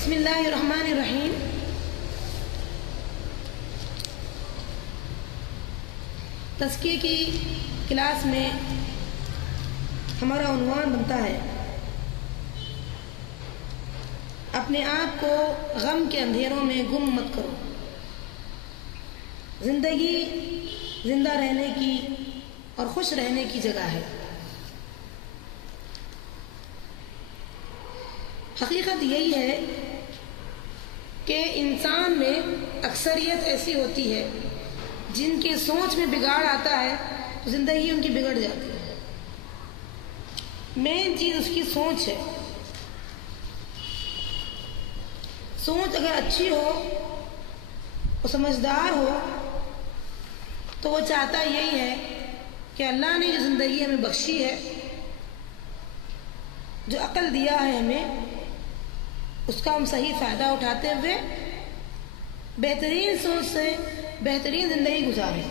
بسم اللہ الرحمن الرحیم۔ تزکیے کی کلاس میں ہمارا عنوان بنتا ہے اپنے آپ کو غم کے اندھیروں میں گم مت کرو۔ زندگی زندہ رہنے کی اور خوش رہنے کی جگہ ہے۔ حقیقت یہی ہے کہ انسان میں اکثریت ایسی ہوتی ہے جن کی سوچ میں بگاڑ آتا ہے تو زندگی ان کی بگڑ جاتی ہے۔ مین چیز اس کی سوچ ہے۔ سوچ اگر اچھی ہو اور سمجھدار ہو تو وہ چاہتا یہی ہے کہ اللہ نے جو زندگی ہمیں بخشی ہے، جو عقل دیا ہے ہمیں، اس کا ہم صحیح فائدہ اٹھاتے ہوئے بہترین سوچ سے بہترین زندگی گزاریں۔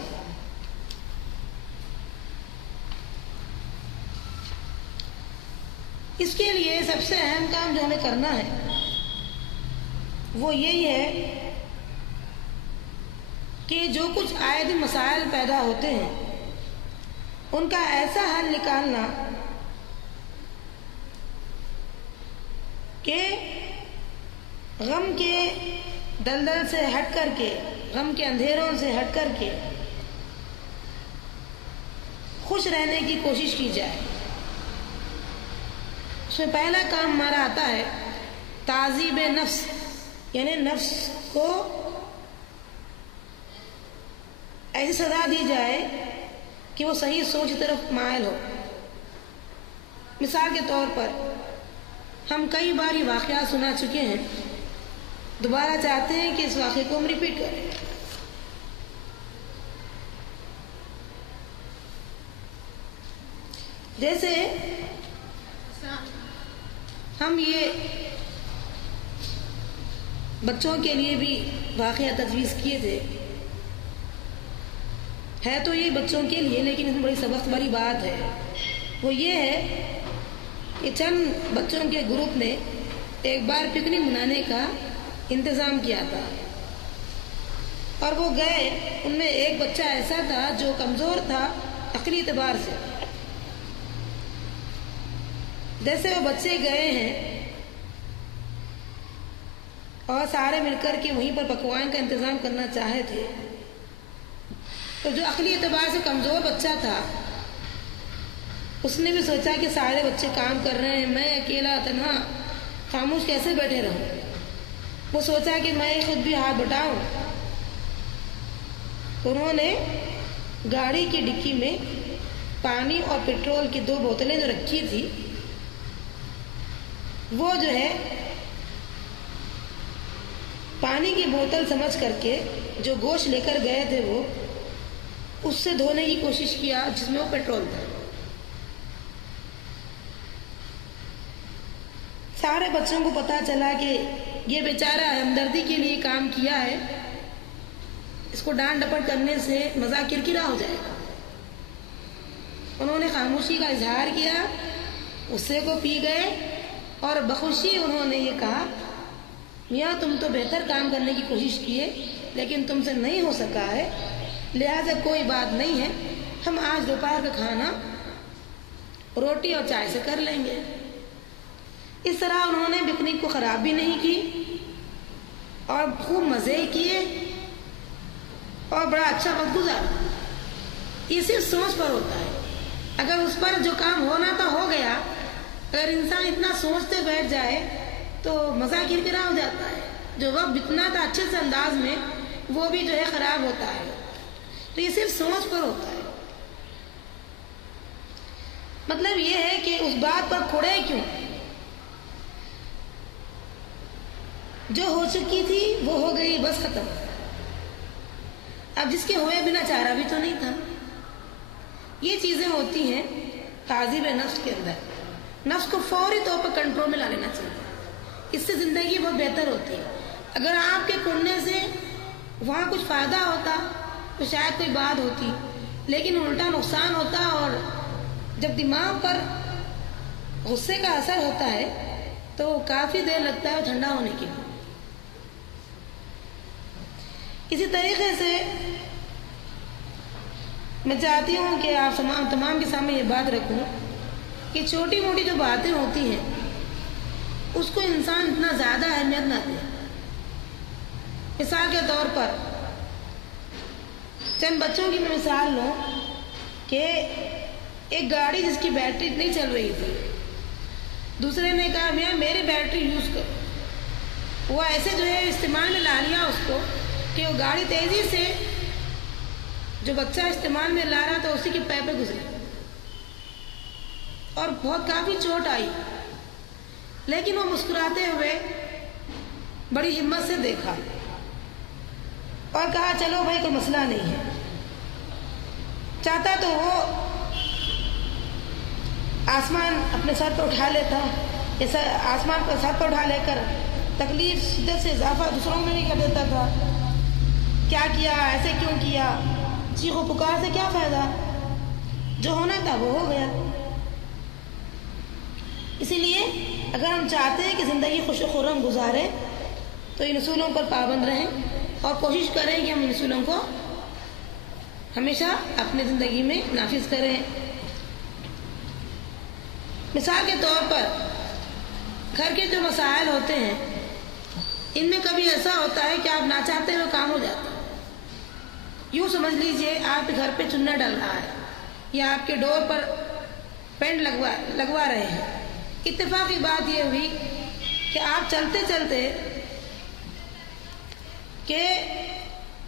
اس کے لیے سب سے اہم کام جو ہمیں کرنا ہے وہ یہی ہے کہ جو کچھ آئے دن مسائل پیدا ہوتے ہیں ان کا ایسا حل نکالنا کہ غم کے دلدل سے ہٹ کر کے، غم کے اندھیروں سے ہٹ کر کے خوش رہنے کی کوشش کی جائے۔ اس میں پہلا کام ہمارا آتا ہے تعذیب نفس، یعنی نفس کو ایسی سزا دی جائے کہ وہ صحیح سوچ کی طرف مائل ہو۔ مثال کے طور پر ہم کئی بار یہ واقعات سنا چکے ہیں، دوبارہ چاہتے ہیں کہ اس واقعے کو ہم ریپیٹ کریں۔ جیسے ہم یہ بچوں کے لیے بھی واقعہ تجویز کیے تھے، ہے تو یہ بچوں کے لیے لیکن اس میں بڑی سبق والی بات ہے۔ وہ یہ ہے کہ چند بچوں کے گروپ نے ایک بار پکنک منانے کا انتظام کیا تھا اور وہ گئے۔ ان میں ایک بچہ ایسا تھا جو کمزور تھا عقلی اعتبار سے۔ جیسے وہ بچے گئے ہیں اور سارے مل کر کے وہیں پر پکوان کا انتظام کرنا چاہے تھے، تو جو عقلی اعتبار سے کمزور بچہ تھا اس نے بھی سوچا کہ سارے بچے کام کر رہے ہیں، میں اکیلا تنہا خاموش کیسے بیٹھے رہوں۔ وہ سوچا کہ میں خود بھی ہاتھ بٹاؤں۔ انہوں نے گاڑی کی ڈکی میں پانی اور پٹرول کی 2 بوتلیں جو رکھی تھی، وہ جو ہے پانی کی بوتل سمجھ کر کے جو گوشت لے کر گئے تھے وہ اس سے دھونے کی کوشش کیا جس میں وہ پیٹرول تھا۔ سارے بچوں کو پتا چلا کہ یہ بیچارہ ہمدردی کے لیے کام کیا ہے، اس کو ڈانٹ ڈپٹ کرنے سے مزاق کرکرا ہو جائے گا۔ انہوں نے خاموشی کا اظہار کیا، غصے کو پی گئے اور بخوشی انہوں نے یہ کہا، میاں تم تو بہتر کام کرنے کی کوشش کیے لیکن تم سے نہیں ہو سکا ہے، لہذا کوئی بات نہیں ہے، ہم آج دوپہر کا کھانا روٹی اور چائے سے کر لیں گے۔ اس طرح انہوں نے پکنک کو خراب بھی نہیں کی اور خوب مزے کیے اور بڑا اچھا وقت گزارا۔ یہ صرف سوچ پر ہوتا ہے۔ اگر اس پر جو کام ہونا تھا ہو گیا، اگر انسان اتنا سوچتے بیٹھ جائے تو مزہ کرکرا ہو جاتا ہے۔ جو وقت بتنا تھا اچھے سے انداز میں وہ بھی جو ہے خراب ہوتا ہے۔ تو یہ صرف سوچ پر ہوتا ہے۔ مطلب یہ ہے کہ اس بات پر کھڑے کیوں؟ جو ہو چکی تھی وہ ہو گئی، بس ختم۔ اب جس کے ہوئے بنا چارہ بھی تو نہیں تھا۔ یہ چیزیں ہوتی ہیں تعذیب نفس کے اندر۔ نفس کو فوری طور پر کنٹرول میں لا لینا چاہیے، اس سے زندگی بہت بہتر ہوتی ہے۔ اگر آپ کے کڑنے سے وہاں کچھ فائدہ ہوتا تو شاید کوئی بات ہوتی، لیکن الٹا نقصان ہوتا۔ اور جب دماغ پر غصے کا اثر ہوتا ہے تو کافی دیر لگتا ہے ٹھنڈا ہونے کے لیے. اسی طریقے سے میں چاہتی ہوں کہ آپ تمام کے سامنے یہ بات رکھوں کہ چھوٹی موٹی جو باتیں ہوتی ہیں اس کو انسان اتنا زیادہ اہمیت نہ دے. مثال کے طور پر چند بچوں کی میں مثال لوں کہ ایک گاڑی جس کی بیٹری نہیں چل رہی تھی، دوسرے نے کہا میاں میری بیٹری یوز کرو. وہ ایسے جو ہے استعمال میں لا لیا اس کو کہ وہ گاڑی تیزی سے جو بچہ استعمال میں لا رہا تھا اسی کے پیر پہ گزری اور بہت کافی چوٹ آئی. لیکن وہ مسکراتے ہوئے بڑی ہمت سے دیکھا اور کہا چلو بھائی کوئی مسئلہ نہیں ہے. چاہتا تو وہ آسمان اپنے سر پر اٹھا لیتا، ایسا آسمان پر سر پر اٹھا لے کر تکلیف شدت سے اضافہ دوسروں میں بھی کر دیتا تھا. کیا کیا، ایسے کیوں کیا، چیخ و پکار سے کیا فائدہ، جو ہونا تھا وہ ہو گیا. اسی لیے اگر ہم چاہتے ہیں کہ زندگی خوش و خرم گزارے تو ان اصولوں پر پابند رہیں اور کوشش کریں کہ ہم ان اصولوں کو ہمیشہ اپنی زندگی میں نافذ کریں. مثال کے طور پر گھر کے جو مسائل ہوتے ہیں ان میں کبھی ایسا ہوتا ہے کہ آپ نہ چاہتے ہوئے کام ہو جاتا ہے. یوں سمجھ لیجئے آپ کے گھر پہ چونا ڈل رہا ہے یا آپ کے ڈور پر پینٹ لگوا رہے ہیں. اتفاقی بات یہ ہوئی کہ آپ چلتے چلتے کہ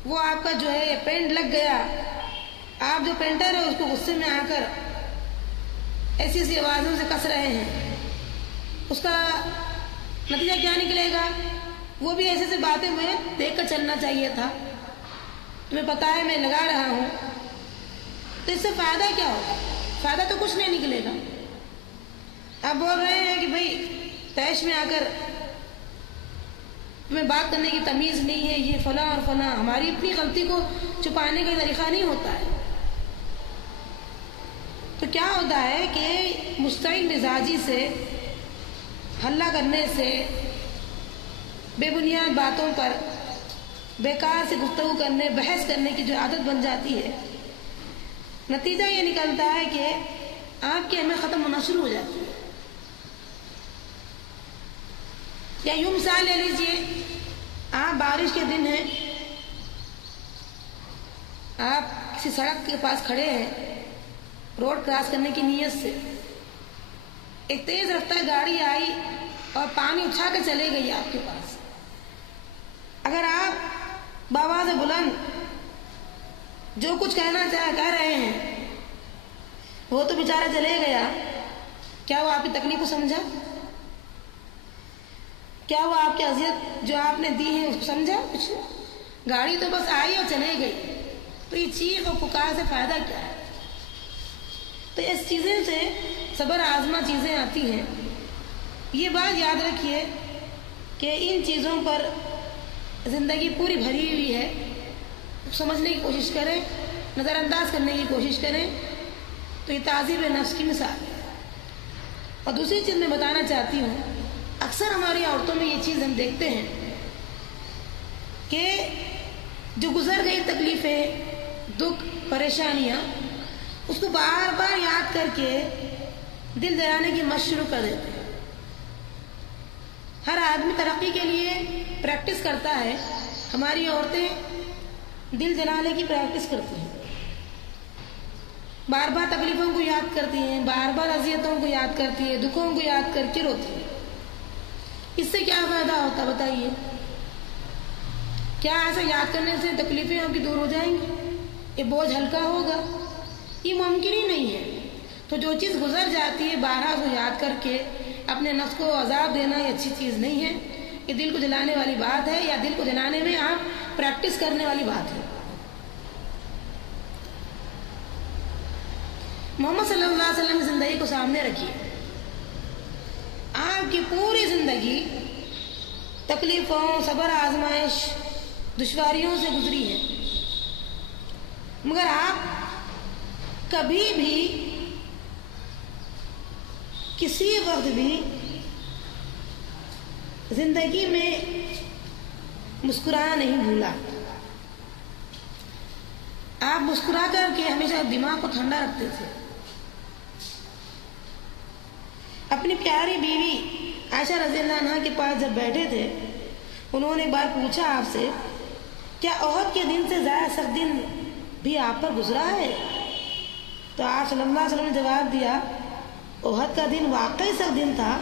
وہ آپ کا جو ہے پینٹ لگ گیا. آپ جو پینٹر ہے اس کو غصے میں آ کر ایسی ایسی آوازوں سے کس رہے ہیں. اس کا نتیجہ کیا نکلے گا؟ وہ بھی ایسے باتیں میں دیکھ کر چلنا چاہیے تھا. تمہیں پتا ہے میں لگا رہا ہوں. تو اس سے فائدہ کیا ہوگا؟ فائدہ تو کچھ نہیں نکلے گا. آپ بول رہے ہیں کہ بھائی تیش میں آ کر تمہیں بات کرنے کی تمیز نہیں ہے، یہ فلاں اور فلاں. ہماری اپنی غلطی کو چھپانے کا طریقہ نہیں ہوتا ہے. تو کیا ہوتا ہے کہ مستعد مزاجی سے حلہ کرنے سے، بے بنیاد باتوں پر بیکار سے گفتگو کرنے، بحث کرنے کی جو عادت بن جاتی ہے، نتیجہ یہ نکلتا ہے کہ آپ کی اہمیت ختم ہونا شروع ہو جاتی ہے. یا یوں مثال لے لیجئے، آپ بارش کے دن ہیں، آپ کسی سڑک کے پاس کھڑے ہیں روڈ کراس کرنے کی نیت سے. ایک تیز رفتار گاڑی آئی اور پانی اچھا کے چلے گئی آپ کے پاس. اگر آپ بآواز بلند جو کچھ کہہ رہے ہیں، وہ تو بیچارہ چلے گیا، کیا وہ آپ کی تکلیف کو سمجھا؟ کیا وہ آپ کی اذیت جو آپ نے دی ہے اس کو سمجھا؟ کچھ گاڑی تو بس آئی اور چلے گئی. تو یہ چیخ اور پکار سے فائدہ کیا ہے؟ تو اس چیزیں سے صبر آزما چیزیں آتی ہیں. یہ بات یاد رکھیے کہ ان چیزوں پر زندگی پوری بھری ہوئی ہے. سمجھنے کی کوشش کریں، نظر انداز کرنے کی کوشش کریں. تو یہ تعذیب نفس کی مثال ہے. اور دوسری چیز میں بتانا چاہتی ہوں، اکثر ہماری عورتوں میں یہ چیز ہم دیکھتے ہیں کہ جو گزر گئی تکلیفیں، دکھ، پریشانیاں، اس کو بار بار یاد کر کے دل جلانے کی مشق شروع کر دیتے ہیں. ہر آدمی ترقی کے لیے پریکٹس کرتا ہے. ہماری عورتیں دل جلانے کی پریکٹس کرتی ہیں، بار بار تکلیفوں کو یاد کرتی ہیں، بار بار اذیتوں کو یاد کرتی ہیں، دکھوں کو یاد کر کے روتی ہیں. اس سے کیا فائدہ ہوتا بتائیے؟ کیا ایسا یاد کرنے سے تکلیفیں آپ کی دور ہو جائیں گی؟ یہ بوجھ ہلکا ہوگا؟ یہ ممکن ہی نہیں ہے. تو جو چیز گزر جاتی ہے بارہا کو یاد کر کے اپنے نفس کو عذاب دینا یہ اچھی چیز نہیں ہے. یہ دل کو جلانے والی بات ہے، یا دل کو جلانے میں آپ پریکٹس کرنے والی بات ہے. محمد صلی اللہ علیہ وسلم کی زندگی کو سامنے رکھیے. آپ کی پوری زندگی تکلیفوں، صبر، آزمائش، دشواریوں سے گزری ہے، مگر آپ کبھی بھی کسی وقت بھی زندگی میں مسکرانا نہیں بھولا. آپ مسکرا کر کے ہمیشہ دماغ کو ٹھنڈا رکھتے تھے. اپنی پیاری بیوی عائشہ رضی اللہ عنہا کے پاس جب بیٹھے تھے، انہوں نے ایک بار پوچھا آپ سے، کیا احد کے دن سے زیادہ سخت دن بھی آپ پر گزرا ہے؟ تو آپ صلی اللہ علیہ وسلم نے جواب دیا، احد کا دن واقعی سخت دن تھا،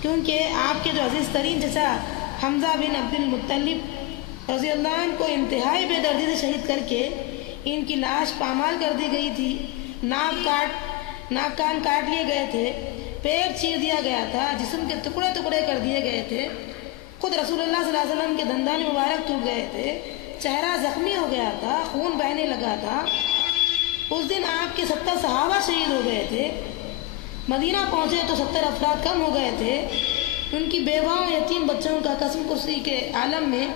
کیونکہ آپ کے جو عزیز ترین چچا حمزہ بن عبد المطلب رضی اللہ عنہ کو انتہائی بے دردی سے شہید کر کے ان کی لاش پامال کر دی گئی تھی. ناک کان کاٹ لیے گئے تھے، پیٹ چیر دیا گیا تھا، جسم کے ٹکڑے ٹکڑے کر دیے گئے تھے. خود رسول اللہ صلی اللہ علیہ وسلم کے دندان مبارک ٹوٹ گئے تھے، چہرہ زخمی ہو گیا تھا، خون بہنے لگا تھا. اس دن آپ کے 70 صحابہ شہید ہو گئے تھے. مدینہ پہنچے تو 70 افراد کم ہو گئے تھے. ان کی بیواؤں یتیم بچوں کا قسم کرسی کے عالم میں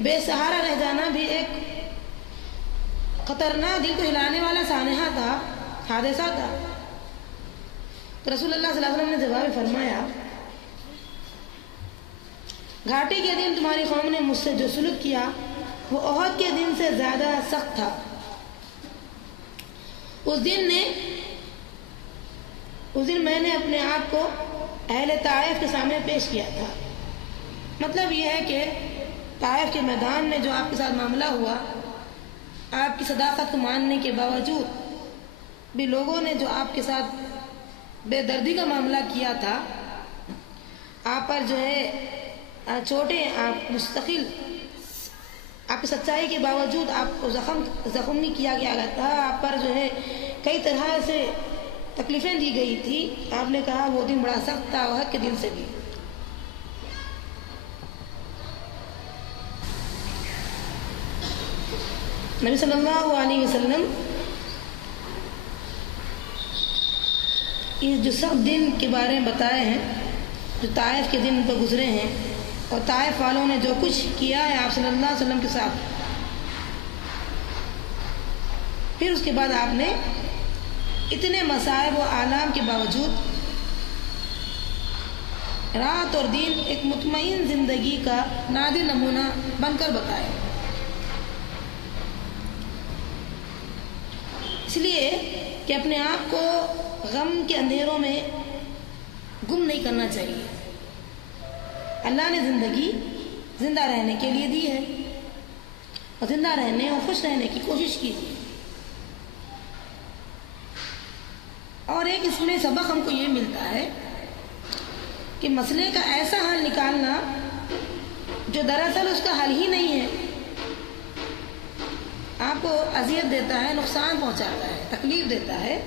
بے سہارا رہ جانا بھی ایک خطرناک، دل کو ہلانے والا سانحہ تھا، حادثہ تھا. تو رسول اللہ صلی اللہ علیہ وسلم نے جواب فرمایا، گھاٹی کے دن تمہاری قوم نے مجھ سے جو سلوک کیا وہ احد کے دن سے زیادہ سخت تھا. اس دن میں نے اپنے آپ کو اہل طائف کے سامنے پیش کیا تھا. مطلب یہ ہے کہ طائف کے میدان میں جو آپ کے ساتھ معاملہ ہوا، آپ کی صداقت کو ماننے کے باوجود بھی لوگوں نے جو آپ کے ساتھ بے دردی کا معاملہ کیا تھا، آپ پر جو ہے چھوٹے، آپ مستقل، آپ کی سچائی کے باوجود آپ کو زخم نہیں کیا گیا تھا، آپ پر جو ہے کئی طرح سے تکلیفیں دی گئی تھی. آپ نے کہا وہ دن بڑا سخت تھا احد کے دن سے بھی. نبی صلی اللہ علیہ وسلم اس جو سخت دن کے بارے میں بتائے ہیں، جو طائف کے دن پر گزرے ہیں، اور طائف والوں نے جو کچھ کیا ہے آپ صلی اللہ علیہ وسلم کے ساتھ، پھر اس کے بعد آپ نے اتنے مصائب و آلام کے باوجود رات اور دن ایک مطمئن زندگی کا نادر نمونہ بن کر بتائے. اس لیے کہ اپنے آپ کو غم کے اندھیروں میں گم نہیں کرنا چاہیے. اللہ نے زندگی زندہ رہنے کے لیے دی ہے، اور زندہ رہنے اور خوش رہنے کی کوشش کیجیے. اور ایک اس میں سبق ہم کو یہ ملتا ہے کہ مسئلے کا ایسا حل نکالنا جو دراصل اس کا حل ہی نہیں ہے، آپ کو اذیت دیتا ہے، نقصان پہنچاتا ہے، تکلیف دیتا ہے،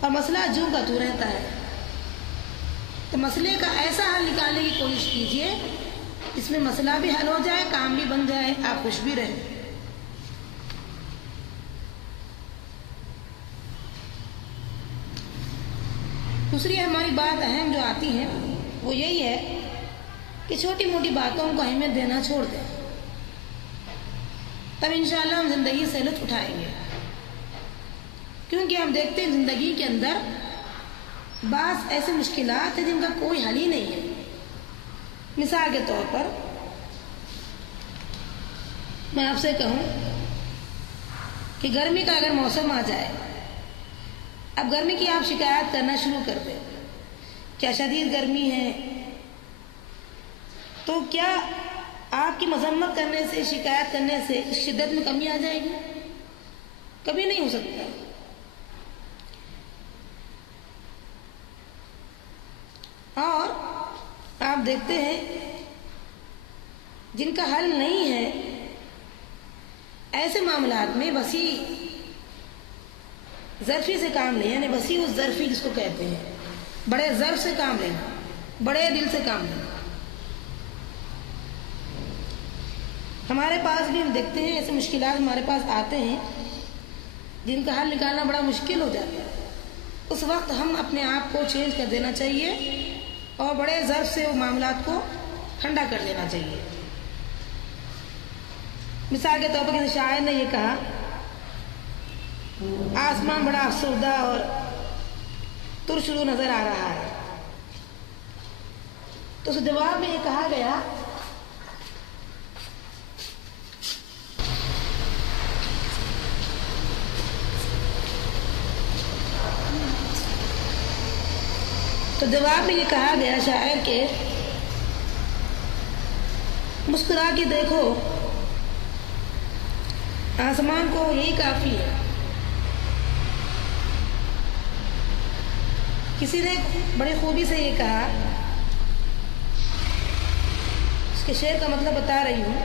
اور مسئلہ جو کا تو رہتا ہے. تو مسئلے کا ایسا حل نکالنے کی کوشش کیجیے اس میں مسئلہ بھی حل ہو جائے، کام بھی بن جائے، آپ خوش بھی رہیں. دوسری ہماری بات اہم جو آتی ہے وہ یہی ہے کہ چھوٹی موٹی باتوں کو اہمیت دینا چھوڑ دیں، تب انشاءاللہ ہم زندگی سے لطف اٹھائیں گے. کیونکہ ہم دیکھتے ہیں زندگی کے اندر بعض ایسے مشکلات ہیں جن کا کوئی حل ہی نہیں ہے. مثال کے طور پر میں آپ سے کہوں کہ گرمی کا اگر موسم آ جائے، اب گرمی کی آپ شکایت کرنا شروع کر دیں، کیا شدید گرمی ہے، تو کیا آپ کی مذمت کرنے سے، شکایت کرنے سے اس شدت میں کمی آ جائے گی؟ کبھی نہیں ہو سکتا. اور آپ دیکھتے ہیں جن کا حل نہیں ہے، ایسے معاملات میں وسیع ظرفی سے کام لیں، یعنی وسیع الظرفی جس کو کہتے ہیں، بڑے ظرف سے کام لینا، بڑے دل سے کام لینا. ہمارے پاس بھی ہم دیکھتے ہیں ایسے مشکلات ہمارے پاس آتے ہیں جن کا حل نکالنا بڑا مشکل ہو جاتا ہے. اس وقت ہم اپنے آپ کو چینج کر دینا چاہیے اور بڑے ظرف سے وہ معاملات کو ٹھنڈا کر دینا چاہیے. مثال کے طور پر کسی شاعر نے یہ کہا، آسمان بڑا افسردہ اور ترشرو نظر آ رہا ہے، تو اس جواب میں یہ کہا گیا شاعر کے مسکرا کے دیکھو آسمان کو یہی کافی ہے. کسی نے بڑی خوبی سے یہ کہا، اس کے شعر کا مطلب بتا رہی ہوں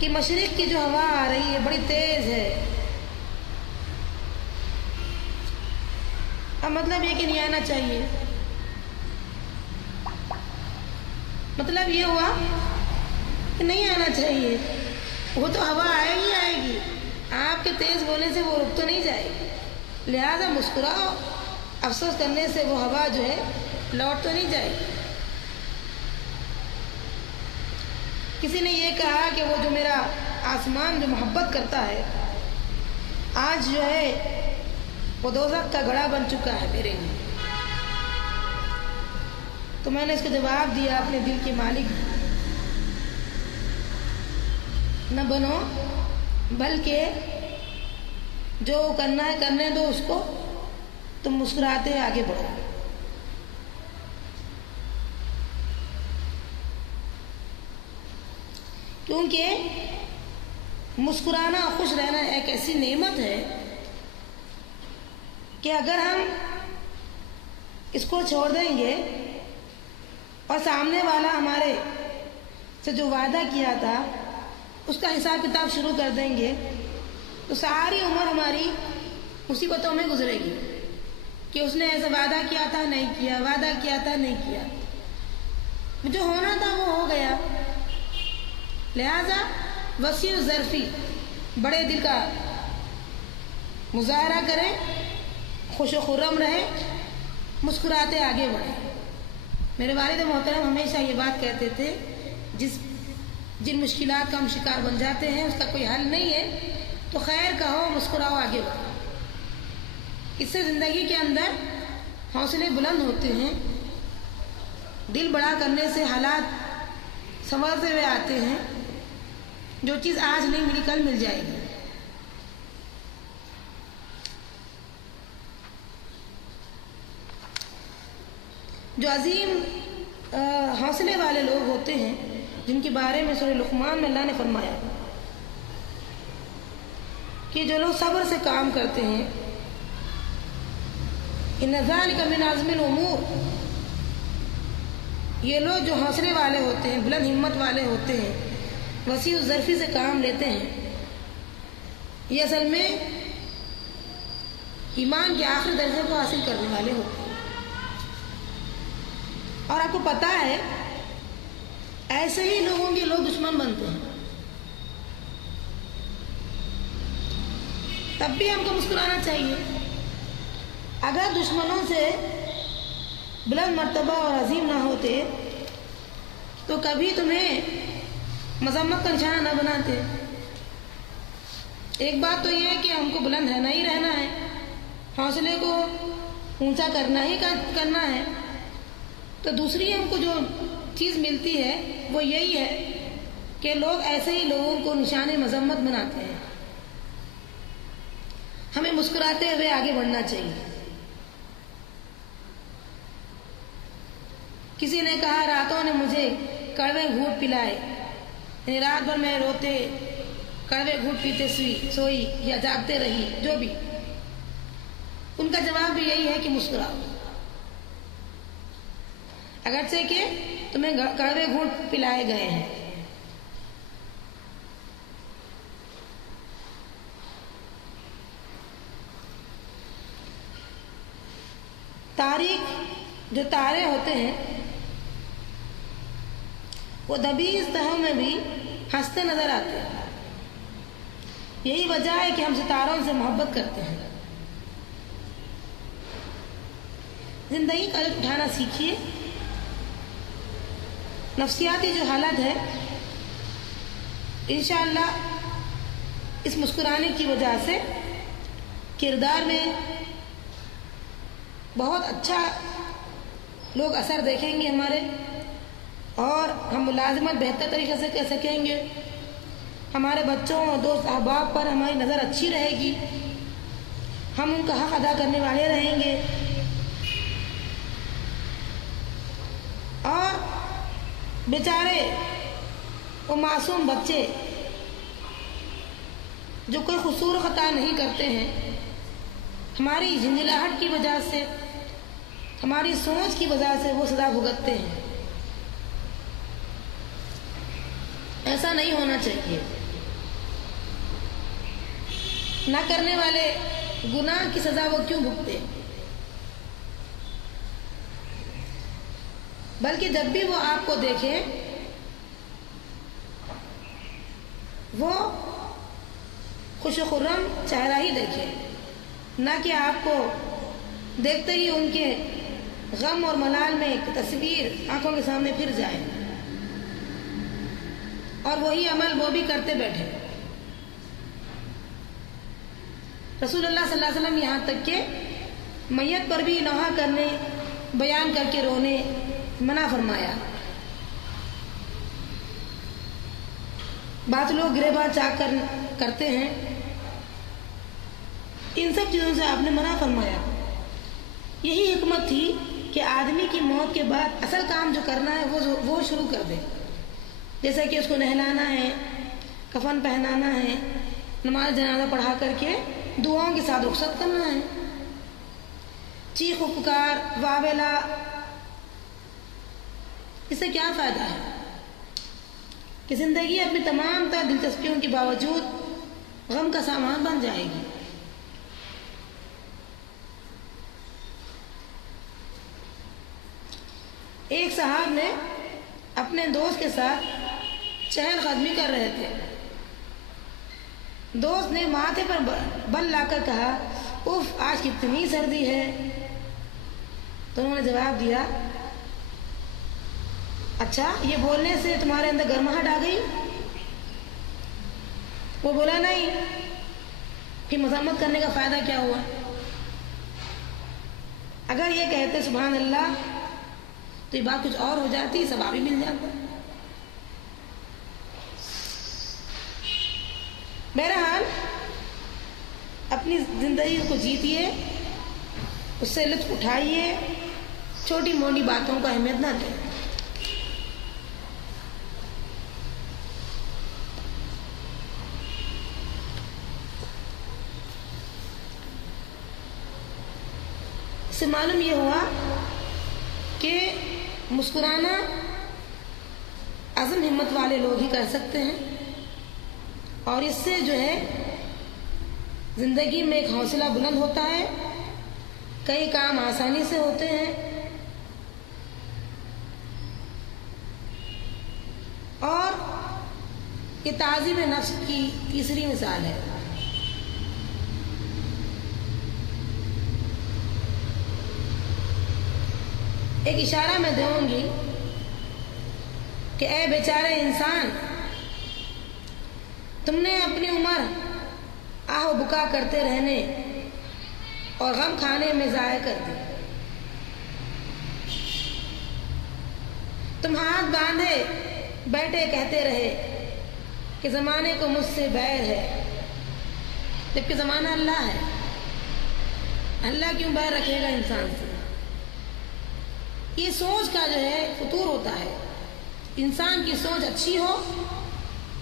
کہ مشرق کی جو ہوا آ رہی ہے بڑی تیز ہے. اب مطلب یہ کہ نہیں آنا چاہیے، مطلب یہ ہوا کہ نہیں آنا چاہیے. وہ تو ہوا آئے گی، آپ کے تیز بولنے سے وہ رک تو نہیں جائے گی. لہذا مسکراؤ، افسوس کرنے سے وہ ہوا جو ہے لوٹ تو نہیں جائے گی. کسی نے یہ کہا کہ وہ جو میرا آسمان جو محبت کرتا ہے آج جو ہے وہ دوزخ کا گڑھا بن چکا ہے میرے لیے. تو میں نے اس کو جواب دیا، اپنے دل کے مالک نہ بنو، بلکہ جو کرنا ہے کرنے دو اس کو، تم مسکراتے آگے بڑھو. کیونکہ مسکرانا اور خوش رہنا ایک ایسی نعمت ہے کہ اگر ہم اس کو چھوڑ دیں گے اور سامنے والا ہمارے سے جو وعدہ کیا تھا اس کا حساب کتاب شروع کر دیں گے تو ساری عمر ہماری مصیبتوں میں گزرے گی کہ اس نے ایسا وعدہ کیا تھا نہیں کیا، وعدہ کیا تھا نہیں کیا. جو ہونا تھا وہ ہو گیا. لہذا وسیع ظرفی بڑے دل کا مظاہرہ کریں، خوش و خرم رہیں، مسکراتے آگے بڑھیں. میرے والد محترم ہمیشہ یہ بات کہتے تھے، جن مشکلات کا ہم شکار بن جاتے ہیں اس کا کوئی حل نہیں ہے، تو خیر کہو، مسکراؤ، آگے بڑھو. اس سے زندگی کے اندر حوصلے بلند ہوتے ہیں. دل بڑا کرنے سے حالات سنورتے ہوئے آتے ہیں. جو چیز آج نہیں ملی کل مل جائے گی. جو عظیم حوصلے والے لوگ ہوتے ہیں جن کے بارے میں سورہ لقمان میں اللہ نے فرمایا کہ جو لوگ صبر سے کام کرتے ہیں، ان ذالک من عزم الامور، یہ لوگ جو حوصلے والے ہوتے ہیں، بلند ہمت والے ہوتے ہیں، وسیع ظرفی سے کام لیتے ہیں، یہ اصل میں ایمان کے آخری درجے کو حاصل کرنے والے ہوتے ہیں. اور آپ کو پتا ہے ایسے ہی لوگوں کے لوگ دشمن بنتے ہیں. تب بھی ہم کو مسکرانا چاہیے. اگر دشمنوں سے بلند مرتبہ اور عظیم نہ ہوتے تو کبھی تمہیں مذمت کا نشانہ نہ بناتے. ایک بات تو یہ ہے کہ ہم کو بلند رہنا ہی رہنا ہے، حوصلے کو اونچا کرنا ہی کرنا ہے. تو دوسری ہم کو جو چیز ملتی ہے وہ یہی ہے کہ لوگ ایسے ہی لوگوں کو نشان مذمت بناتے ہیں. ہمیں مسکراتے ہوئے آگے بڑھنا چاہیے. کسی نے کہا راتوں نے مجھے کڑوے گھونٹ پلائے، یعنی رات بھر میں روتے کڑوے گھونٹ پیتے سوئی یا جاگتے رہی، جو بھی. ان کا جواب بھی یہی ہے کہ مسکراؤ، اگرچہ کہ تمہیں کڑوے گھونٹ پلائے گئے ہیں. تاریخ جو تارے ہوتے ہیں وہ دبیز تہوں میں بھی ہنستے نظر آتے ہیں. یہی وجہ ہے کہ ہم ستاروں سے محبت کرتے ہیں. زندگی کا لطف اٹھانا سیکھیے. نفسیاتی جو حالت ہے انشاءاللہ اس مسکرانے کی وجہ سے کردار میں بہت اچھا لوگ اثر دیکھیں گے ہمارے. ہم ملازمت بہتر طریقے سے کر سکیں گے، ہمارے بچوں اور دوست احباب پر ہماری نظر اچھی رہے گی، ہم ان کا حق ادا کرنے والے رہیں گے۔ اور بیچارے وہ معصوم بچے جو کوئی قصور خطا نہیں کرتے ہیں، ہماری جھنجھلاہٹ کی وجہ سے، ہماری سوچ کی وجہ سے وہ سزا بھگتتے ہیں۔ ایسا نہیں ہونا چاہیے۔ نہ کرنے والے گناہ کی سزا وہ کیوں بھگتے؟ بلکہ جب بھی وہ آپ کو دیکھیں وہ خوش و خرم چہرہ ہی دیکھیں، نہ کہ آپ کو دیکھتے ہی ان کے غم اور ملال میں ایک تصویر آنکھوں کے سامنے پھر جائے اور وہی عمل وہ بھی کرتے بیٹھے۔ رسول اللہ صلی اللہ علیہ وسلم یہاں تک کہ میت پر بھی نوحہ کرنے، بیان کر کے رونے منع فرمایا۔ بعض لوگ گریباں چاک کر کرتے ہیں، ان سب چیزوں سے آپ نے منع فرمایا۔ یہی حکمت تھی کہ آدمی کی موت کے بعد اصل کام جو کرنا ہے وہ شروع کر دے، جیسے کہ اس کو نہلانا ہے، کفن پہنانا ہے، نماز جنازہ پڑھا کر کے دعاؤں کے ساتھ رخصت کرنا ہے۔ چیخ و پکار واویلا، اس سے کیا فائدہ ہے کہ زندگی اپنی تمام تر دلچسپیوں کے باوجود غم کا سامان بن جائے گی۔ ایک صاحب نے اپنے دوست کے ساتھ چہل قدمی کر رہے تھے۔ دوست نے ماتھے پر بل لا کر کہا، اف آج کتنی سردی ہے۔ تو انہوں نے جواب دیا، اچھا یہ بولنے سے تمہارے اندر گرماہٹ آ گئی؟ وہ بولا نہیں۔ پھر مذمت کرنے کا فائدہ کیا ہوا؟ اگر یہ کہتے سبحان اللہ تو یہ بات کچھ اور ہو جاتی، ثواب بھی مل جاتا۔ بہرحال اپنی زندگی کو جیتیے، اس سے لطف اٹھائیے، چھوٹی موٹی باتوں کو اہمیت نہ دیں۔ اس سے معلوم یہ ہوا کہ مسکرانا عزم ہمت والے لوگ ہی کر سکتے ہیں، اور اس سے جو ہے زندگی میں ایک حوصلہ بلند ہوتا ہے، کئی کام آسانی سے ہوتے ہیں، اور یہ تعظیم نفس کی تیسری مثال ہے۔ ایک اشارہ میں دوں گی کہ اے بیچارے انسان، تم نے اپنی عمر آہ و بکا کرتے رہنے اور غم کھانے میں ضائع کر دی۔ تم ہاتھ باندھے بیٹھے کہتے رہے کہ زمانے کو مجھ سے بیر ہے، جبکہ زمانہ اللہ ہے۔ اللہ کیوں بیر رکھے گا انسان سے؟ یہ سوچ کا جو ہے فطور ہوتا ہے۔ انسان کی سوچ اچھی ہو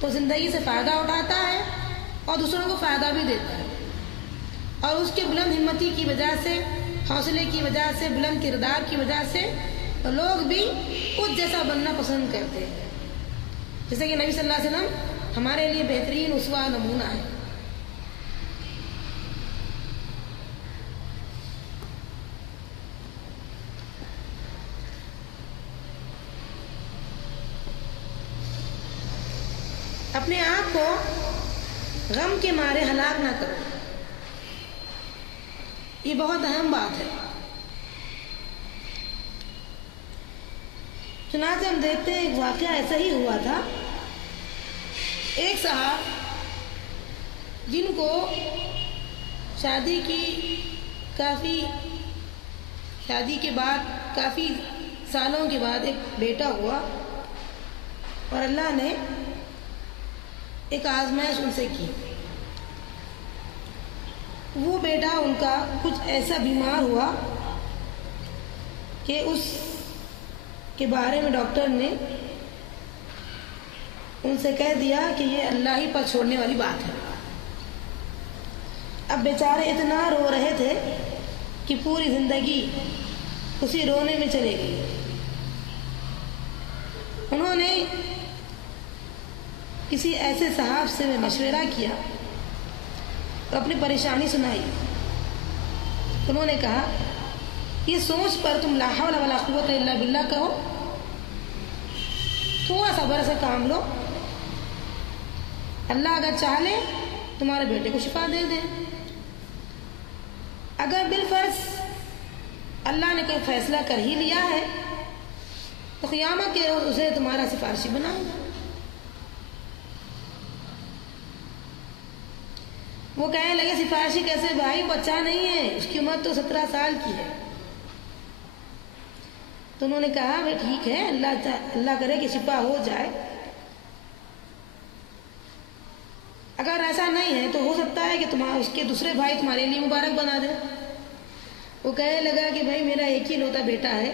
تو زندگی سے فائدہ اٹھاتا ہے اور دوسروں کو فائدہ بھی دیتا ہے، اور اس کے بلند ہمتی کی وجہ سے، حوصلے کی وجہ سے، بلند کردار کی وجہ سے لوگ بھی اس جیسا بننا پسند کرتے ہیں۔ جیسے کہ نبی صلی اللہ علیہ وسلم ہمارے لیے بہترین اسوہ نمونہ ہے۔ اپنے آپ کو غم کے مارے ہلاک نہ کرو، یہ بہت اہم بات ہے۔ چنانچہ ہم دیکھتے ہیں ایک واقعہ ایسا ہی ہوا تھا۔ ایک صاحب جن کو شادی کے بعد کافی سالوں کے بعد ایک بیٹا ہوا، اور اللہ نے ایک آزمائش ان سے کی. وہ بیٹا ان کا کچھ ایسا بیمار ہوا کہ اس کے بارے میں ڈاکٹر نے ان سے کہہ دیا کہ یہ اللہ ہی پر چھوڑنے والی بات ہے. اب بیچارے اتنا رو رہے تھے کہ پوری زندگی اسی رونے میں چلے گئی. انہوں نے کسی ایسے صاحب سے مشورہ کیا اور اپنی پریشانی سنائی. انہوں نے کہا یہ سوچ پر تم لا حول ولا قوت الا باللہ کہو, تھوڑا صبر سے کام لو, اللہ اگر چاہے تمہارے بیٹے کو شفا دے دے. اگر بالفرض اللہ نے کوئی فیصلہ کر ہی لیا ہے تو قیامت کے روز اسے تمہارا سفارشی بناؤ. وہ کہنے لگے سفارشی کیسے بھائی, بچہ نہیں ہے, اس کی عمر تو 17 سال کی ہے. تو انہوں نے کہا بھائی ٹھیک ہے, اللہ کرے کہ شفا ہو جائے. اگر ایسا نہیں ہے تو ہو سکتا ہے کہ اس کے دوسرے بھائی تمہارے لیے مبارک بنا دے. وہ کہنے لگا کہ بھائی میرا ایک ہی لوتا بیٹا ہے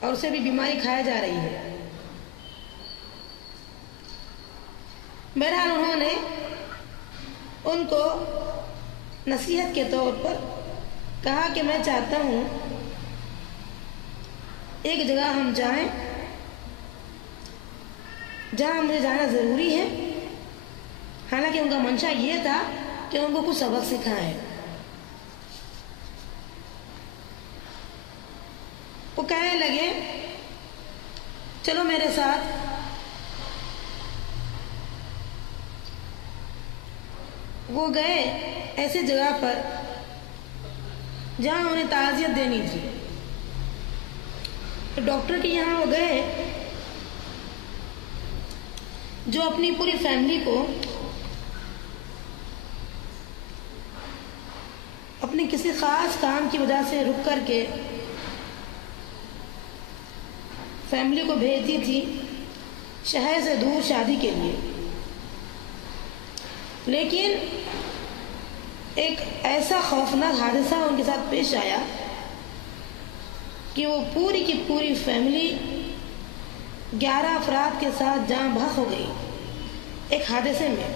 اور اسے بھی بیماری کھایا جا رہی ہے. بہرحال انہوں نے ان کو نصیحت کے طور پر کہا کہ میں چاہتا ہوں ایک جگہ ہم جائیں جہاں مجھے جانا ضروری ہے. حالانکہ ان کا منشا یہ تھا کہ ان کو کچھ سبق سکھائیں. وہ کہنے لگے چلو میرے ساتھ. وہ گئے ایسے جگہ پر جہاں انہیں تعزیت دینی تھی. ڈاکٹر کے یہاں وہ گئے جو اپنی پوری فیملی کو اپنی کسی خاص کام کی وجہ سے رک کر کے فیملی کو بھیجتی تھی شہر سے دور شادی کے لیے. لیکن ایک ایسا خوفناک حادثہ ان کے ساتھ پیش آیا کہ وہ پوری کی پوری فیملی 11 افراد کے ساتھ جاں بحق ہو گئی ایک حادثے میں.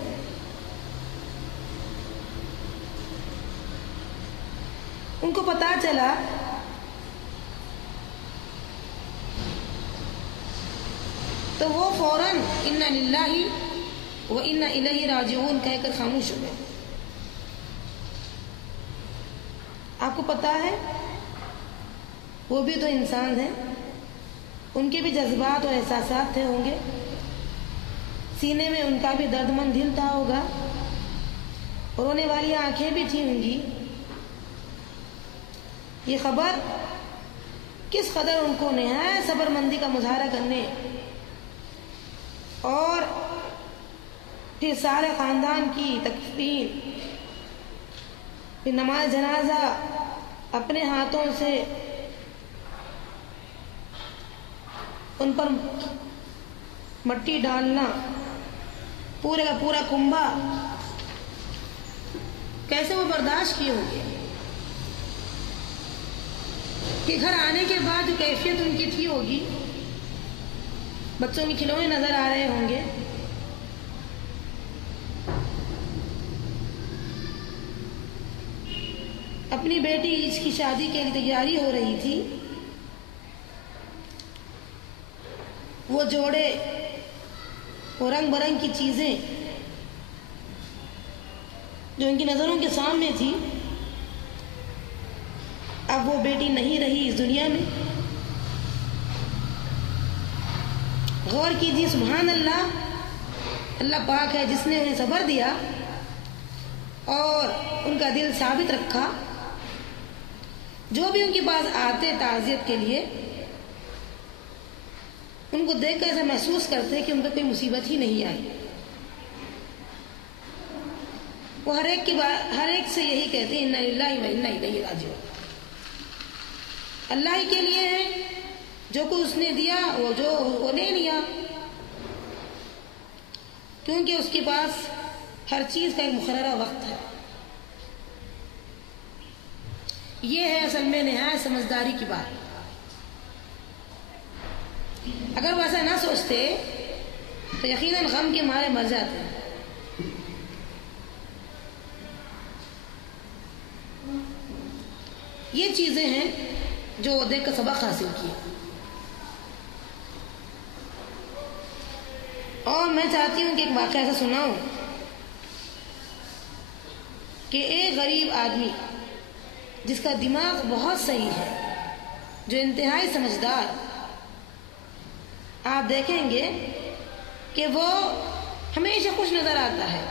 ان کو پتا چلا تو وہ فوراً انا للہ و انا الیہ راجعون کہہ کر خاموش ہو گئے. آپ کو پتا ہے وہ بھی تو انسان ہیں, ان کے بھی جذبات اور احساسات تھے ہوں گے, سینے میں ان کا بھی درد مند دل تھا ہوگا, رونے والی آنکھیں بھی تھیں ہوں گی. یہ خبر کس قدر ان کو نہایت صبر مندی کا مظاہرہ کرنے اور پھر سارے خاندان کی تکفین, پھر نماز جنازہ اپنے ہاتھوں سے ان پر مٹی ڈالنا, پورے کا پورا کنبا, کیسے وہ برداشت کیے ہوں گے کہ گھر آنے کے بعد جو کیفیت ان کی تھی ہوگی, بچوں کے کھلونے نظر آ رہے ہوں گے, اپنی بیٹی اس کی شادی کے لیے تیاری ہو رہی تھی, وہ جوڑے, وہ رنگ برنگ کی چیزیں جو ان کی نظروں کے سامنے تھی, اب وہ بیٹی نہیں رہی اس دنیا میں. غور کیجیے, سبحان اللہ, اللہ پاک ہے جس نے انہیں صبر دیا اور ان کا دل ثابت رکھا. جو بھی ان کے پاس آتے تعزیت کے لیے ان کو دیکھ کر ایسا محسوس کرتے کہ ان پر کوئی مصیبت ہی نہیں آئی. وہ ہر ایک سے یہی کہتے ہیں انا للہ و انا الیہ راجعون. اللہ ہی کے لیے ہے جو کچھ اس نے دیا وہ لے لیا، کیونکہ اس کے پاس ہر چیز کا ایک مقررہ وقت ہے۔ یہ ہے اصل میں نہایت سمجھداری کی بات۔ اگر وہ ایسا نہ سوچتے تو یقیناً غم کے مارے مر جاتے ہیں۔ یہ چیزیں ہیں جو دیکھ کر سبق حاصل کیا، اور میں چاہتی ہوں کہ ایک واقعہ ایسا سناؤں کہ ایک غریب آدمی جس کا دماغ بہت صحیح ہے، جو انتہائی سمجھدار، آپ دیکھیں گے کہ وہ ہمیشہ خوش نظر آتا ہے،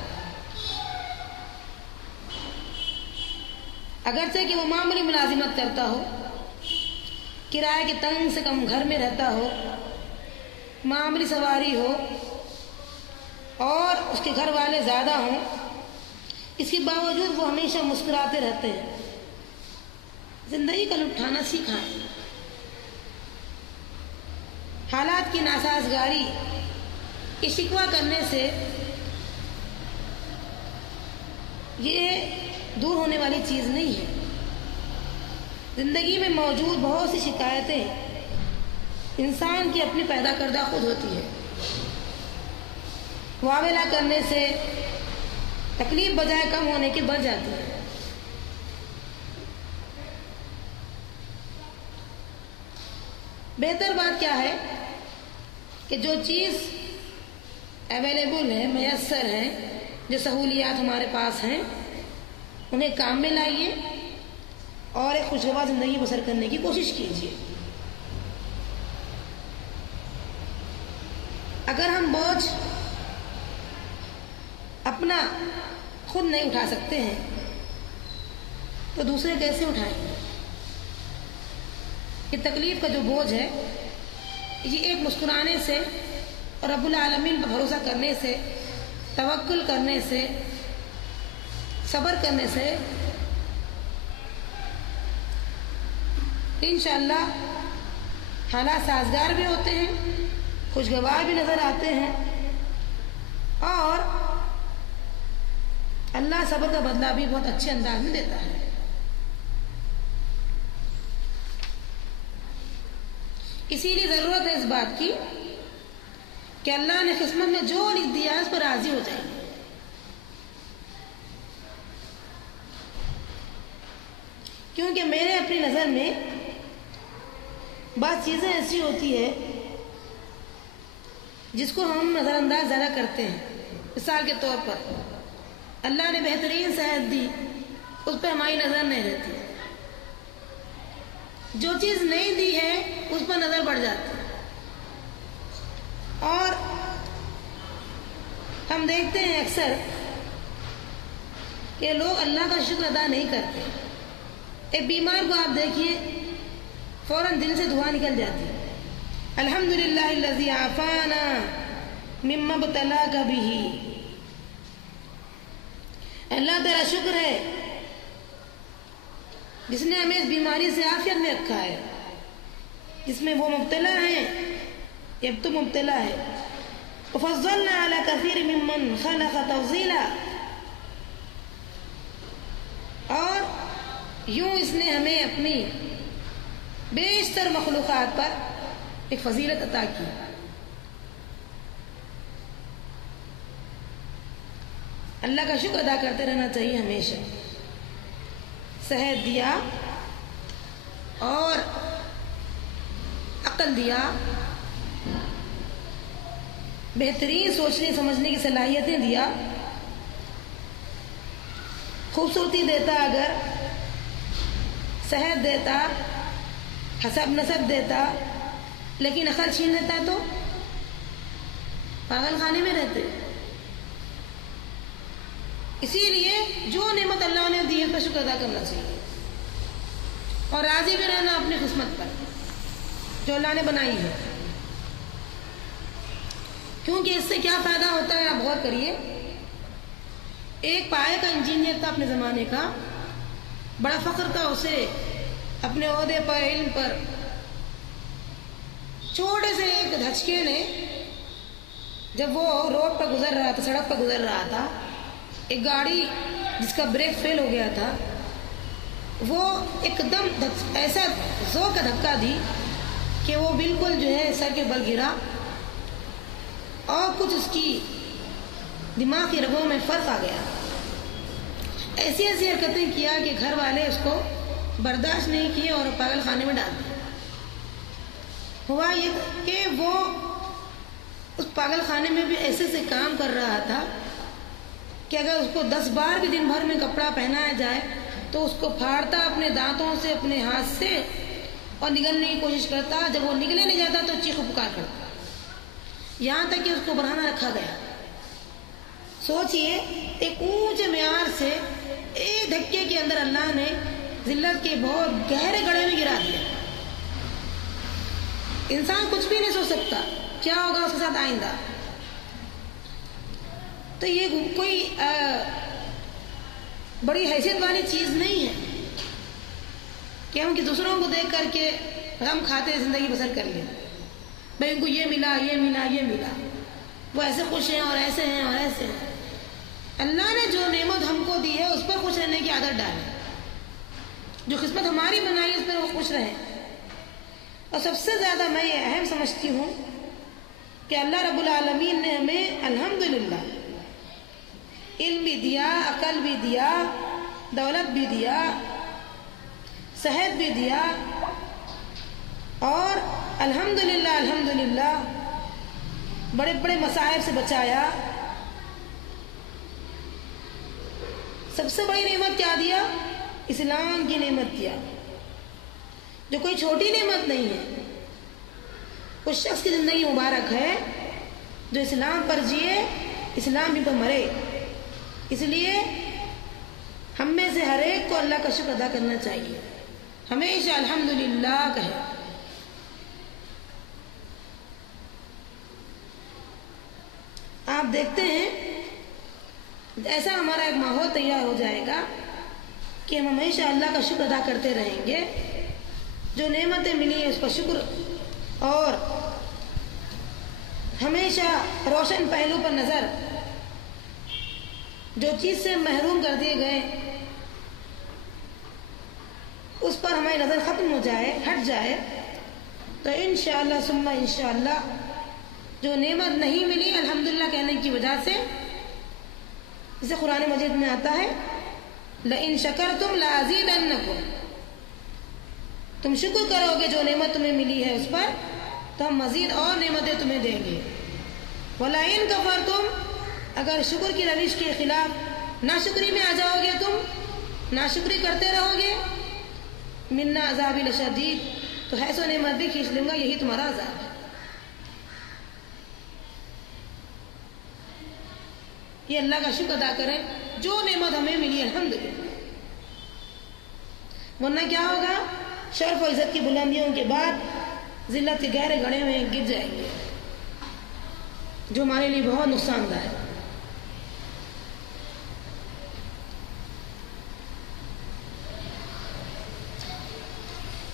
اگرچہ کہ وہ معمولی ملازمت کرتا ہو، کرائے کے تنگ سے کم گھر میں رہتا ہو، معمولی سواری ہو اور اس کے گھر والے زیادہ ہوں، اس کے باوجود وہ ہمیشہ مسکراتے رہتے ہیں۔ زندگی کا لطف اٹھانا سیکھا ہے۔ حالات کی ناسازگاری کی شکوہ کرنے سے یہ دور ہونے والی چیز نہیں ہے۔ زندگی میں موجود بہت سی شکایتیں انسان کی اپنی پیدا کردہ خود ہوتی ہے۔ معاملہ کرنے سے تکلیف بجائے کم ہونے کی بڑھ جاتی ہے۔ بہتر بات کیا ہے کہ جو چیز اویلیبل ہے، میسر ہے، جو سہولیات ہمارے پاس ہیں، انہیں کام میں لائیے اور ایک خوشگوار زندگی بسر کرنے کی کوشش کیجیے۔ اگر ہم بوجھ اپنا خود نہیں اٹھا سکتے ہیں تو دوسرے کیسے اٹھائیں گے؟ یہ تکلیف کا جو بوجھ ہے، یہ ایک مسکرانے سے اور رب العالمین پر بھروسہ کرنے سے، توکل کرنے سے، صبر کرنے سے انشاءاللہ حالات سازگار بھی ہوتے ہیں، خوشگوار بھی نظر آتے ہیں، اور اللہ صبر کا بدلہ بھی بہت اچھے انداز میں دیتا ہے۔ اسی لیے ضرورت ہے اس بات کی کہ اللہ نے قسمت میں جو لکھ دیا اس پر راضی ہو جائیں گے۔ کیونکہ میرے اپنی نظر میں بعض چیزیں ایسی ہوتی ہے جس کو ہم نظر انداز زیادہ کرتے ہیں۔ مثال کے طور پر اللہ نے بہترین صحت دی، اس پہ ہماری نظر نہیں رہتی، جو چیز نہیں دی ہے اس پر نظر بڑھ جاتی ہے، اور ہم دیکھتے ہیں اکثر کہ لوگ اللہ کا شکر ادا نہیں کرتے۔ ایک بیمار کو آپ دیکھیے، فوراً دل سے دعا نکل جاتی ہے، الحمدللہ الذی عافانا مما ابتلاک بہ، اللہ تعالیٰ شکر ہے جس نے ہمیں اس بیماری سے عافیت میں رکھا ہے، جس میں وہ مبتلا ہیں یا تو مبتلا ہے۔ وفضلنا علی کثیر ممن خلق تفضیلا، اور یوں اس نے ہمیں اپنی بیشتر مخلوقات پر ایک فضیلت عطا کی۔ اللہ کا شکر ادا کرتے رہنا چاہیے ہمیشہ۔ صحت دیا اور عقل دیا، بہترین سوچنے سمجھنے کی صلاحیتیں دیا، خوبصورتی دیتا، اگر صحت دیتا، حسب نسب دیتا، لیکن عقل چھین لیتا تو پاگل خانے میں رہتے۔ اسی لیے جو نعمت اللہ نے دی ہے اس کا شکر ادا کرنا چاہیے، اور راضی بھی رہنا اپنی قسمت پر جو اللہ نے بنائی ہے۔ کیونکہ اس سے کیا فائدہ ہوتا ہے، آپ غور کریے۔ ایک پائے کا انجینئر تھا اپنے زمانے کا، بڑا فخر تھا اسے اپنے عہدے پر، علم پر، چھوٹے سے ایک دھچکے نے جب وہ روڈ پر گزر رہا تھا، سڑک پر گزر رہا تھا، ایک گاڑی جس کا بریک فیل ہو گیا تھا، وہ ایک دم ایسا زور کا دھکا دی کہ وہ بالکل جو ہے سر کے بل گرا اور کچھ اس کی دماغ کی رگوں میں فرق آ گیا. ایسی ایسی حرکتیں کیا کہ گھر والے اس کو برداشت نہیں کیے اور پاگل خانے میں ڈال دیا. ہوا یہ کہ وہ اس پاگل خانے میں بھی ایسے سے کام کر رہا تھا کہ اگر اس کو 10 بار بھی دن بھر میں کپڑا پہنایا جائے تو اس کو پھاڑتا اپنے دانتوں سے، اپنے ہاتھ سے، اور نگلنے کی کوشش کرتا. جب وہ نگلے نہیں جاتا تو چیخ و پکار کرتا، یہاں تک کہ اس کو بڑھانا رکھا گیا. سوچئے ایک اونچے معیار سے ایک دھکے کے اندر اللہ نے ذلت کے بہت گہرے گڑھے میں گرا دیا. انسان کچھ بھی نہیں سوچ سکتا کیا ہوگا اس کے ساتھ آئندہ. تو یہ کوئی بڑی حیثیت والی چیز نہیں ہے کہ ہم دوسروں کو دیکھ کر کے غم کھاتے زندگی بسر کر لیں. بھائی ان کو یہ ملا، یہ ملا، یہ ملا، وہ ایسے خوش ہیں اور ایسے ہیں اور ایسے ہیں. اللہ نے جو نعمت ہم کو دی ہے اس پر خوش رہنے کی عادت ڈالیں. جو قسمت ہماری بنائی ہے اس پر وہ خوش رہیں. اور سب سے زیادہ میں یہ اہم سمجھتی ہوں کہ اللہ رب العالمین نے ہمیں الحمدللہ علم بھی دیا، عقل بھی دیا، دولت بھی دیا، صحت بھی دیا، اور الحمدللہ بڑے بڑے مصائب سے بچایا. سب سے بڑی نعمت کیا دیا؟ اسلام کی نعمت دیا، جو کوئی چھوٹی نعمت نہیں ہے. اس شخص کی زندگی مبارک ہے جو اسلام پر جیے، اسلام ہی پر مرے. اس لیے ہم میں سے ہر ایک کو اللہ کا شکر ادا کرنا چاہیے، ہمیشہ الحمدللہ کہے. آپ دیکھتے ہیں ایسا ہمارا ایک ماحول تیار ہو جائے گا کہ ہم ہمیشہ اللہ کا شکر ادا کرتے رہیں گے. جو نعمتیں ملی ہیں اس پر شکر، اور ہمیشہ روشن پہلو پر نظر. جو چیز سے محروم کر دیے گئے اس پر ہماری نظر ختم ہو جائے، ہٹ جائے، تو انشاءاللہ ثم انشاءاللہ جو نعمت نہیں ملی الحمدللہ کہنے کی وجہ سے، جسے قرآن مجید میں آتا ہے لَإِن شَكَرْتُمْ لَأَزِيدَنَّكُمْ، تم شکر کرو گے جو نعمت تمہیں ملی ہے اس پر تو ہم مزید اور نعمتیں تمہیں دیں گے. وَلَئِن كَفَرْتُمْ، اگر شکر کی روش کے خلاف ناشکری میں آ جاؤ گے، تم ناشکری کرتے رہو گے، مِنَّا عَذَابِ لَشَدِيدٌ، تو حیث و نعمت بھی کھینچ لوں گا، یہی تمہارا عذاب ہے. یہ اللہ کا شکر ادا کریں جو نعمت ہمیں ملی الحمدللہ. ورنہ کیا ہوگا؟ شرف و عزت کی بلندیوں کے بعد ذلت کے گہرے گڑھے میں گر جائیں گے، جو ہمارے لیے بہت نقصان دہ ہے.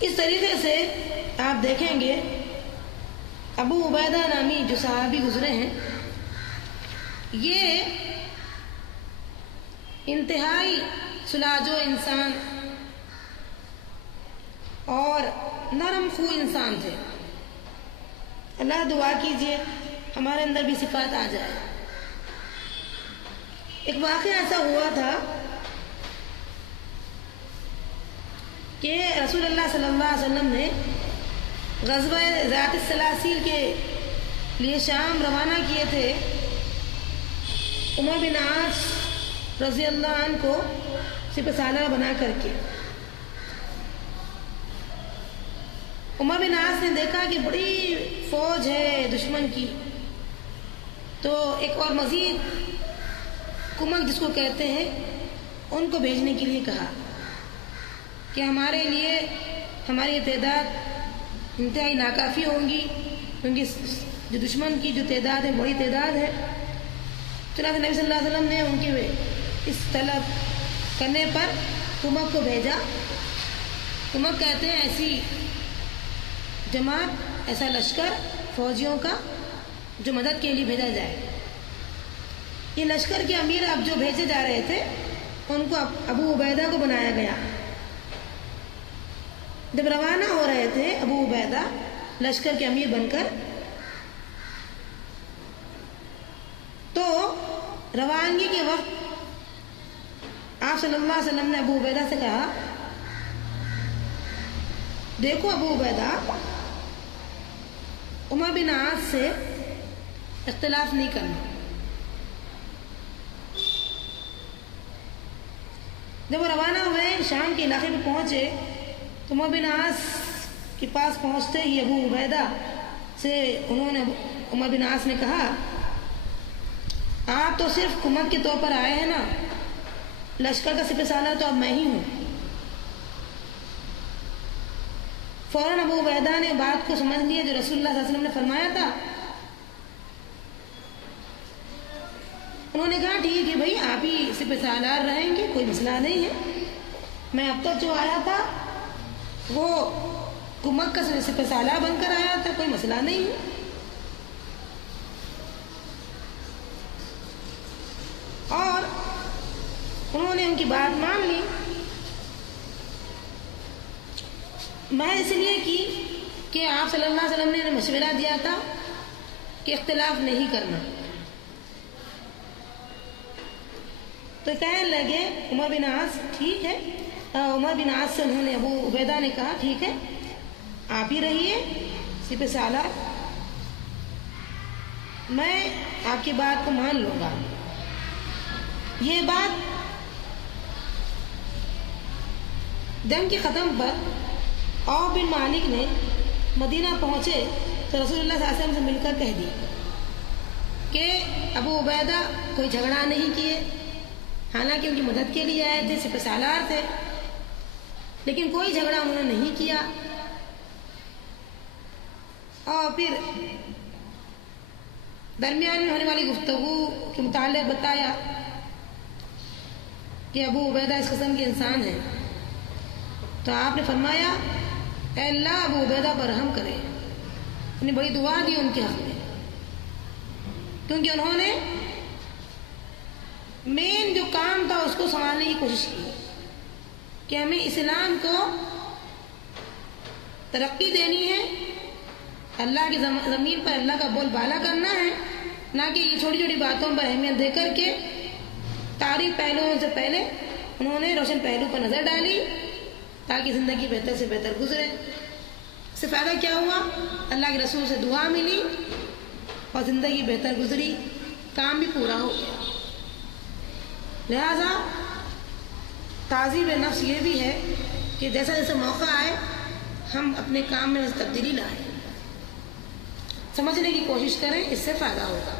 اس طریقے سے آپ دیکھیں گے ابو عبیدہ نامی جو صحابی گزرے ہیں، یہ انتہائی سلاجو انسان اور نرم خو انسان تھے. اللہ دعا کیجئے ہمارے اندر بھی صفات آ جائے. ایک واقعہ ایسا ہوا تھا کہ رسول اللہ صلی اللہ علیہ وسلم نے غزوہ ذات السلاسل کے لیے شام روانہ کیے تھے. عمر بن عاص رضی اللہ عنہ کو سپہ سالار بنا کر کے. عمر بن عاص نے دیکھا کہ بڑی فوج ہے دشمن کی، تو ایک اور مزید کمک جس کو کہتے ہیں ان کو بھیجنے کے لیے کہا کہ ہمارے لیے ہماری تعداد انتہائی ناکافی ہوں گی، کیونکہ جو دشمن کی جو تعداد ہے بڑی تعداد ہے. چنانچہ نبی صلی اللہ علیہ وسلم نے ان کے اس طلب کرنے پر کمک کو بھیجا. کمک کہتے ہیں ایسی جماعت ایسا لشکر فوجیوں کا جو مدد کے لیے بھیجا جائے. یہ لشکر کے امیر اب جو بھیجے جا رہے تھے ان کو ابو عبیدہ کو بنایا گیا. جب روانہ ہو رہے تھے ابو عبیدہ لشکر کے امیر بن کر، تو روانگی کے وقت آپ صلی اللہ علیہ وسلم نے ابو عبیدہ سے کہا، دیکھو ابو عبیدہ، عمر بن عاص سے اختلاف نہیں کرنا. جب وہ روانہ ہوئے شام کے علاقے میں پہنچے تو عمر بن عاص کے پاس پہنچتے ہی ابو عبیدہ سے انہوں نے عمر بن عاص نے کہا، آپ تو صرف کمک کے طور پر آئے ہیں نا، لشکر کا سپہ سالار تو اب میں ہی ہوں. فوراً ابو عبیدہ نے بات کو سمجھ لیا جو رسول اللہ صلی اللہ علیہ وسلم نے فرمایا تھا. انہوں نے کہا ٹھیک ہے بھائی، آپ ہی سپہ سالار رہیں گے، کوئی مسئلہ نہیں ہے. میں اب تک جو آیا تھا وہ کمک کا سپہ سالار بن کر آیا تھا، کوئی مسئلہ نہیں ہے. اور انہوں نے ان کی بات مان لی. میں اس لیے کی کہ آپ صلی اللہ علیہ وسلم نے مشورہ دیا تھا کہ اختلاف نہیں کرنا. تو کہنے لگے عمر بن عاص ٹھیک ہے. عمر بن عاص سے انہوں نے ابو عبیدہ نے کہا ٹھیک ہے آپ ہی رہیے سپہ سالار، میں آپ کی بات کو مان لوں گا. یہ بات جنگ کے ختم پر عوف بن مالک نے مدینہ پہنچے تو رسول اللہ صلی اللہ علیہ وسلم سے مل کر کہہ دی کہ ابو عبیدہ کوئی جھگڑا نہیں کیے، حالانکہ ان کی مدد کے لیے آئے تھے، سپہ سالار تھے، لیکن کوئی جھگڑا انہوں نے نہیں کیا. اور پھر درمیان میں ہونے والی گفتگو کے متعلق بتایا کہ ابو عبیدہ اس قسم کے انسان ہیں. تو آپ نے فرمایا اے اللہ ابو عبیدہ پر رحم کرے. انہیں بڑی دعا دی ان کے حق میں، کیونکہ انہوں نے مین جو کام تھا اس کو سنبھالنے کی کوشش کی کہ ہمیں اسلام کو ترقی دینی ہے، اللہ کی زمین پر اللہ کا بول بالا کرنا ہے، نہ کہ یہ چھوٹی چھوٹی باتوں پر اہمیت دے کر کے تاریخ پہلوؤں سے پہلے انہوں نے روشن پہلو پر نظر ڈالی تاکہ زندگی بہتر سے بہتر گزرے. اس سے فائدہ کیا ہوا؟ اللہ کے رسول سے دعا ملی اور زندگی بہتر گزری، کام بھی پورا ہو گیا. لہذا تعذیب نفس یہ بھی ہے کہ جیسا جیسا موقع آئے ہم اپنے کام میں تبدیلی لائیں، سمجھنے کی کوشش کریں، اس سے فائدہ ہوگا.